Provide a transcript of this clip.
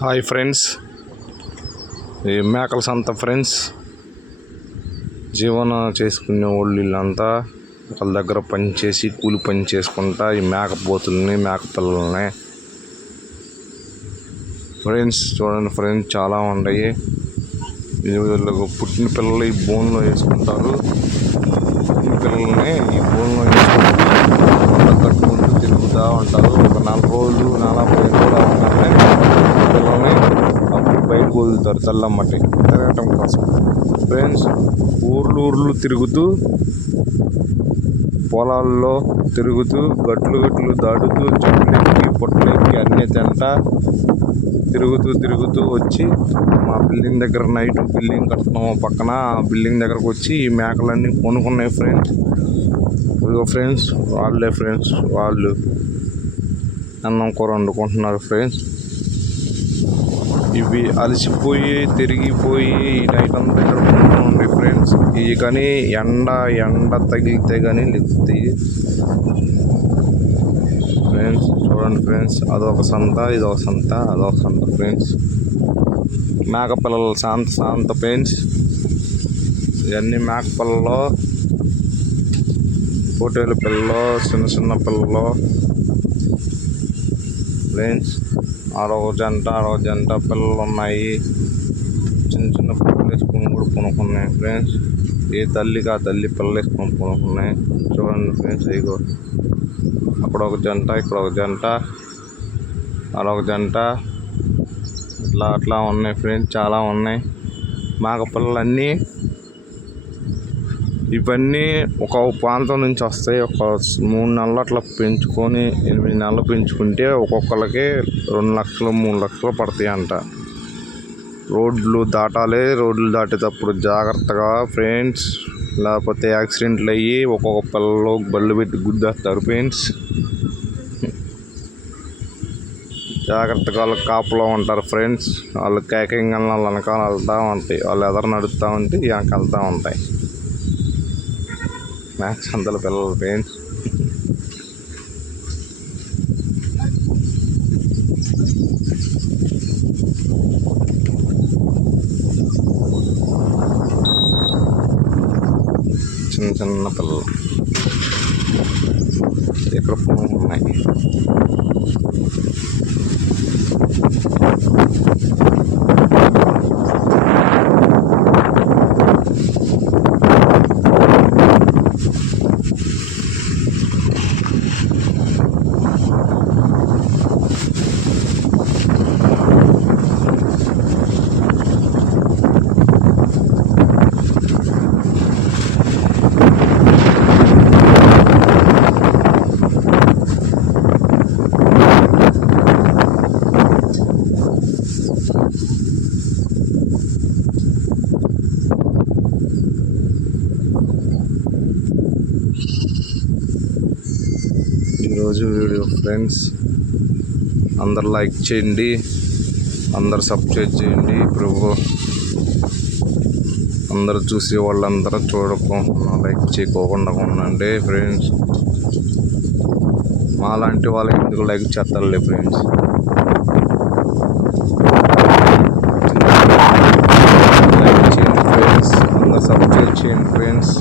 Hi friends, ఈ మేకల సంత ఫ్రెండ్స్. జీవనం చేసుకునే వాళ్ళు వీళ్ళంతా ఒకళ్ళ దగ్గర పని చేసి కూలి పని చేసుకుంటా ఈ మేకపోతుల్ని మేక పిల్లల్ని ఫ్రెండ్స్ చూడండి ఫ్రెండ్స్, చాలా ఉన్నాయి. వీళ్ళకు పుట్టిన పిల్లలు ఈ బోన్లో వేసుకుంటారు. పుట్టిన పిల్లల్ని ఈ బోన్లో వేసుకుంటూ కట్టుకుంటూ తిరుగుతూ ఉంటారు. ఒక 4 రోజులు 45 రోజులు పిల్లల్ని అప్పుడు బయటకు వదులుతారు తెల్లమ్మటి తిరగటం కోసం. ఫ్రెండ్స్, ఊర్లు తిరుగుతూ పొలాల్లో తిరుగుతూ గట్లు దాటుతూ చెట్లెక్కి పొట్లెక్కి అన్నీ తింటా తిరుగుతూ వచ్చి మా బిల్డింగ్ దగ్గర నైట్ బిల్డింగ్ కడుతున్నాము పక్కన. ఆ బిల్డింగ్ దగ్గరకు వచ్చి ఈ మేకలన్నీ కొనుక్కున్నాయి ఫ్రెండ్స్. ఇదిగో ఫ్రెండ్స్, వాళ్ళే ఫ్రెండ్స్, వాళ్ళు అన్నం కూర వండుకుంటున్నారు ఫ్రెండ్స్. ఇవి అలసిపోయి తిరిగిపోయి ఈ నైట్ అంతా ఇక్కడ ఉండే ఫ్రెండ్స్. ఇవి కానీ ఎండ తగిలితే కానీ లేపుతాయి ఫ్రెండ్స్. చూడండి ఫ్రెండ్స్, అదొక సంత, ఇదొక సంత, అదొక సంత ఫ్రెండ్స్. మేకపిల్లల సంత ఫ్రెండ్స్. ఇవన్నీ మేకపిల్లలు, పోటీల పిల్లలు, చిన్న పిల్లలు ఫ్రెండ్స్. ఆరో జంట పిల్లలు ఉన్నాయి. చిన్న పిల్లలు వేసుకొని కూడా కొనుక్కున్నాయి ఫ్రెండ్స్. ఏ తల్లికి ఆ తల్లి పిల్లలు వేసుకొని కొనుక్కున్నాయి. చూడండి ఫ్రెండ్స్, ఇగో అక్కడ ఒక జంట, ఇక్కడ ఒక జంట, అదొక జంట, అట్లా ఉన్నాయి ఫ్రెండ్స్. చాలా ఉన్నాయి మేక పిల్లలన్నీ. ఇవన్నీ ఒక ప్రాంతం నుంచి వస్తాయి. ఒక 3 నెలలు అట్లా పెంచుకొని 8 నెలలు పెంచుకుంటే ఒక్కొక్కరికి 2 లక్షలు 3 లక్షలు పడతాయి అంట. రోడ్లు దాటాలి. రోడ్లు దాటేటప్పుడు జాగ్రత్తగా ఫ్రెండ్స్, లేకపోతే యాక్సిడెంట్లు అయ్యి ఒక్కొక్క పిల్లలు బళ్ళు పెట్టి గుద్దేస్తారు ఫ్రెండ్స్. జాగ్రత్తగా వాళ్ళకి కాపులో ఉంటారు ఫ్రెండ్స్. వాళ్ళు కేకింగ్ వాళ్ళ వెనకాల వెళ్తూ ఉంటాయి. వాళ్ళు ఎదరు నడుస్తూ ఉంటే వెనక వెళ్తూ ఉంటాయి మేక సంతల పిల్లలు ఫ్రెండ్స్. చిన్న పిల్లలు ఇక్కడ ఉన్నాయి. ఈరోజు వీడియో ఫ్రెండ్స్, అందరు లైక్ చేయండి, అందరు సబ్స్క్రైబ్ చేయండి. ప్రభు అందరు చూసే వాళ్ళందరూ చూడకుండా లైక్ చేయకోకుండా ఉండండి ఫ్రెండ్స్. మాలాంటి వాళ్ళకి ఎందుకు లైక్ చేస్తారులే ఫ్రెండ్స్. లైక్ చేయండి ఫ్రెండ్స్, అందరు సబ్స్క్రైబ్ చేయండి ఫ్రెండ్స్.